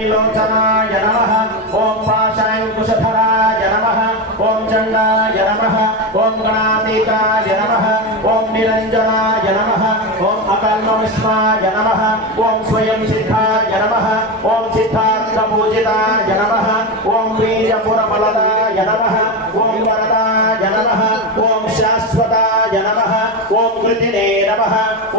लोचनाय नमः ओम पाशांकुशधराय नमः ओम चंडाय नमः ओम गणातीताय नमः ओम निरंजनाय नमः ओम अकल्मविष्माय नमः ओम स्वयं सिद्धाय नमः ओम सिद्धार्थपूजिताय नमः ओम वीर्यपुरफलदाय नमः ओम वरदाय नमः ओम शाश्वताय नमः ओम कृतिने नमः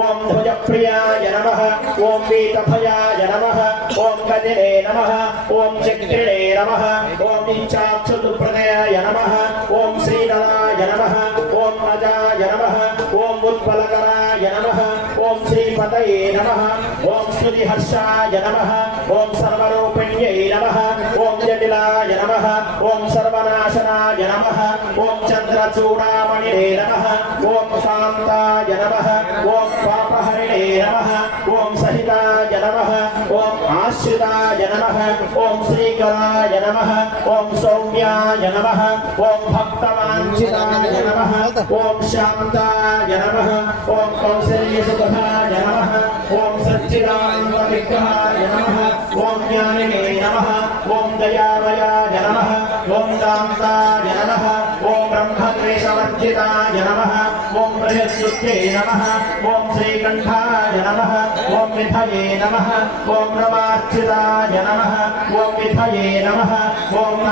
ओम ध्वजप्रियाय नमः ओम वीतभयाय नमः ओम गजने नमः ओम चक्रिणे नमः ओम इच्छाक्षुप्रदयाय नमः ओम श्रीधराय नमः ओम अजाय नमः ओम उत्पलकराय नमः ओम श्रीपतये नमः ओम स्तुतिहर्षाय नमः ओम सर्वरूपिण्यै नमः ओम जटिलाय नमः ओम सर्वनाशनाय नमः ओम चन्द्रचूडामणिने नमः ओम शान्ताय नमः ओम पापहरिणे नमः ओम सहिताय नमः ओम आश्रिताय नमः ओम श्रीकराय नमः ओम सौम्याय नमः ओम भक्तवाञ्छिताय नमः ओम शान्ताय नमः ओम कौसल्यसुखदाय नमः ओम सच्चिदानन्दविग्रहाय नमः ओम ज्ञानिने नमः ओम दयामयाय नमः ओम दान्ताय नमः ओम ब्रह्मद्वेषवर्जिताय नमः ओम बृहस्पत्यै नमः ओम श्रीकण्ठाय नमः ओम विधये नमः ओम रमार्चिताय नमः ओम विधये नमः ओम